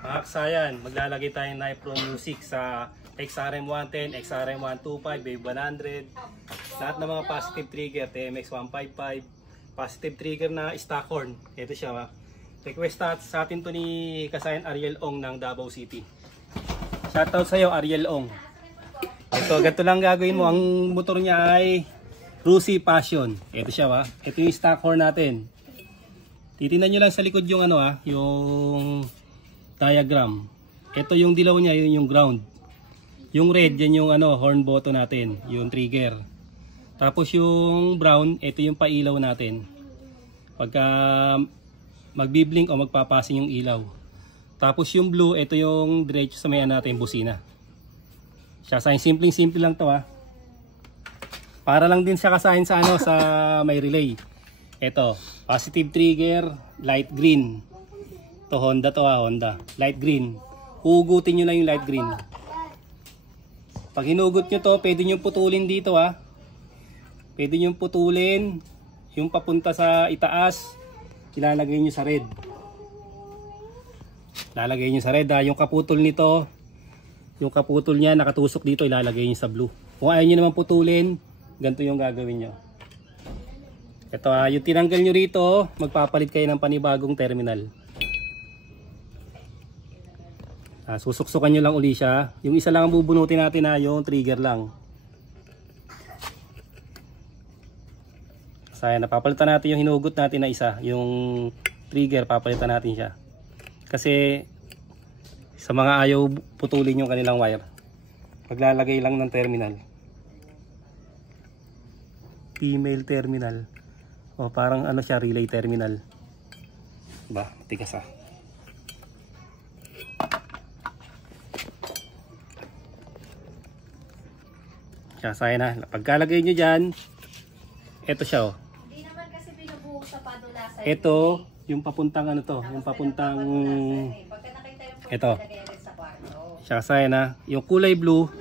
Mga kasayan, maglalagay tayo ng Pro Music sa XRM110, XRM125, Wave 100. Lahat ng mga positive trigger, TMX155, positive trigger na Stockhorn. Ito siya. Request sa atin to ni kasayan Ariel Ong ng Davao City. Shoutout sa iyo, Ariel Ong. Ito, ganito lang gagawin mo. Ang motor niya ay Rusi Passion. Ito siya. Ito yung Stockhorn natin. Titingnan nyo lang sa likod yung yung diagram. Ito yung dilaw niya, yun yung ground. Yung red, yan yung horn button natin, yung trigger. Tapos yung brown, ito yung pailaw natin. Pagka magbiblink o magpapasin yung ilaw. Tapos yung blue, ito yung diretso sa mayan natin, busina. Siya sa simple lang to Para lang din siya kasahin sa sa may relay. Ito, positive trigger, light green. Ito Honda to Honda. Light green. Hugutin nyo lang yung light green. Pag hinugot nyo to, pwede nyo putulin dito Pwede nyo putulin. Yung papunta sa itaas, ilalagay nyo sa red. Lalagay nyo sa red Yung kaputol nito, yung kaputol niya nakatusok dito, ilalagay nyo sa blue. Kung ayaw nyo naman putulin, ganito yung gagawin nyo. Ito yung tinanggal nyo rito, magpapalit kayo ng panibagong terminal. Susuksukan nyo lang uli siya. Yung isa lang ang bubunutin natin yung trigger lang. Kaya napapalitan natin yung hinugot natin na isa. Yung trigger, papalitan natin siya. Kasi sa mga ayaw putulin yung kanilang wire, maglalagay lang ng terminal. Female terminal. O parang siya, relay terminal. Ba, tigas Siya, saya na. Pagkalagay nyo dyan, eto siya Hindi naman kasi binubuhok sa padula sa ito, yung papuntang yung papuntang ito. Siya, saya na. Yung kulay blue,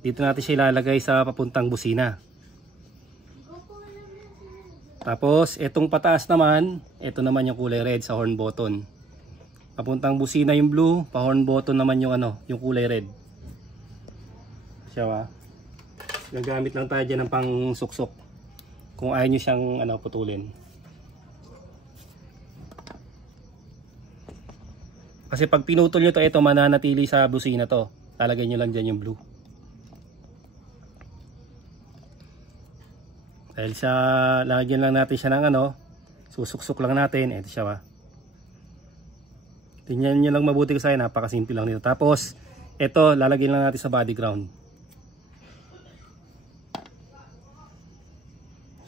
dito natin siya ilalagay sa papuntang busina. Tapos, itong pataas naman, ito naman yung kulay red sa horn button. Papuntang busina yung blue, pa horn button naman yung yung kulay red. Siya gagamit lang tayo dyan ng pang suksok. Kung ayaw nyo siyang putulin. Kasi pag pinutol nyo ito mananatili sa busina to. Lalagay nyo lang dyan yung blue. Dahil sa lagyan lang natin siya ng susuksok lang natin. Ito siya Tingnan nyo lang mabuti ko sa'yo, napakasimple lang nito. Tapos, ito lalagyan lang natin sa body ground.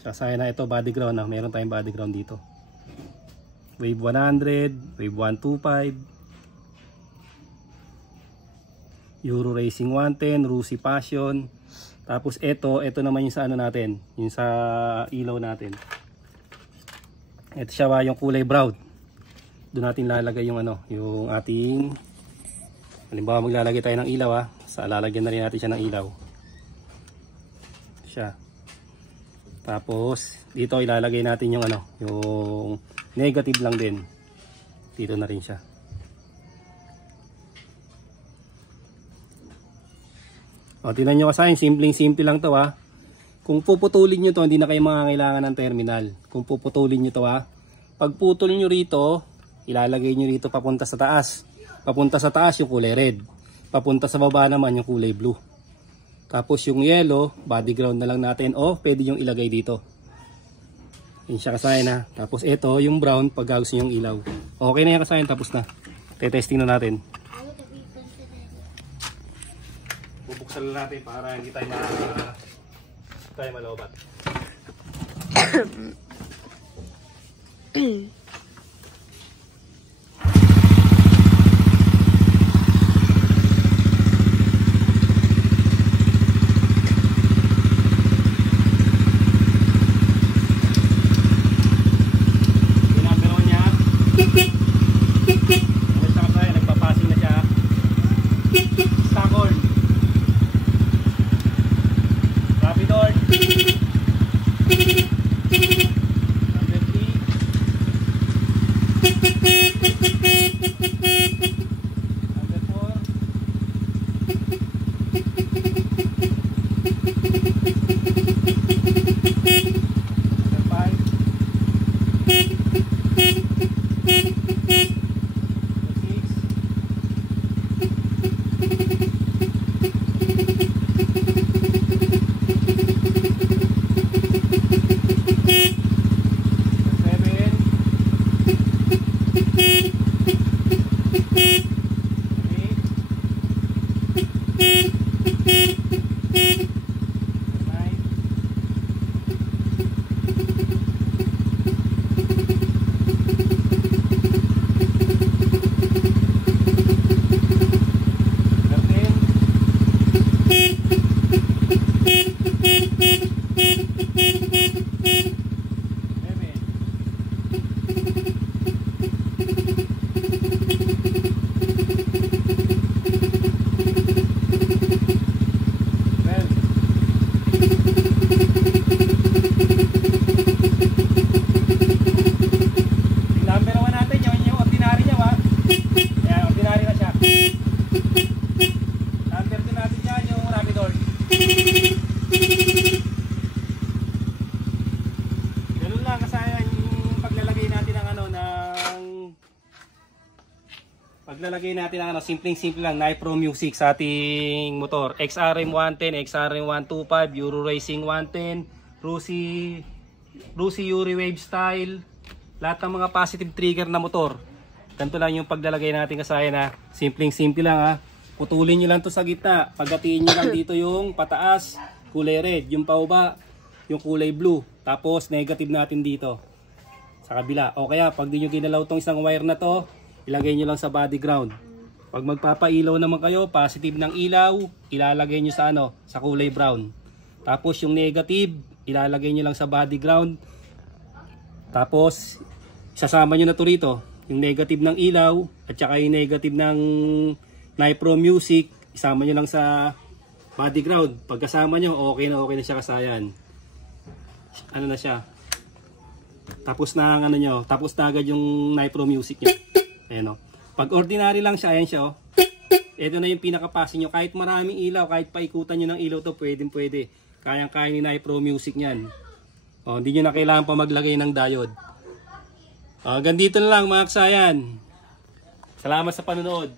Sasaya na ito body ground Meron tayong body ground dito. Wave 100, Wave 125, Euro Racing 110, Rusi Passion. Tapos ito naman yung sa natin, yung sa ilaw natin. Ito siya yung kulay brown. Doon natin lalagay yung yung ating, halimbawa maglalagay tayo ng ilaw sa lalagyan na rin natin siya ng ilaw. Ito siya. Tapos dito ilalagay natin yung yung negative lang din. Dito na rin siya. Tingnan nyo kasi, simple lang to Kung puputulin nyo to, hindi na kayo mangangailangan ng terminal. Kung puputulin nyo to pag putol nyo rito, ilalagay nyo rito papunta sa taas. Papunta sa taas yung kulay red. Papunta sa baba naman yung kulay blue. Tapos yung yellow, body ground na lang natin. Pwede yung ilagay dito. Yun siya kasayan Tapos ito, yung brown, pag gusto yung ilaw. Okay na yan kasayan, tapos na. Tetesting na natin. Bubuksan na natin para hindi tayo malobat. Ganun lang kasayan yung paglalagay natin ng paglalagay natin ng simpleng-simple lang na Pro Music sa ating motor. XRM 110, XRM 125, Euro Racing 110, Rusi Yuri Wave Style, lahat ng mga positive trigger na motor. Ganito lang yung paglalagay natin kasayan na simpleng-simple lang ha. Putulin nyo lang to sa gitna. Paghatiin nyo lang dito yung pataas, kulay red. Yung pababa, yung kulay blue. Tapos negative natin dito sa kabila. O kaya pag di nyo ginalaw tong isang wire na to, ilagay nyo lang sa body ground. Pag magpapailaw naman kayo, positive ng ilaw, ilalagay nyo sa sa kulay brown. Tapos yung negative, ilalagay nyo lang sa body ground. Tapos isasama nyo na to rito. Yung negative ng ilaw at saka yung negative ng Pro Music, isama nyo lang sa body ground. Pagkasama nyo, okay na siya kasayan. Ano na siya. Tapos na ang tapos na agad yung Pro Music nyo. Ayan o. Pag ordinary lang siya, ayan siya o. Ito na yung pinakapasin nyo. Kahit maraming ilaw, kahit paikutan nyo ng ilaw to, pwede. Kayang-kaya ni Pro Music yan. O, hindi nyo na kailangan pa maglagay ng diode. Hanggang dito na lang mga kasayan. Salamat sa panonood.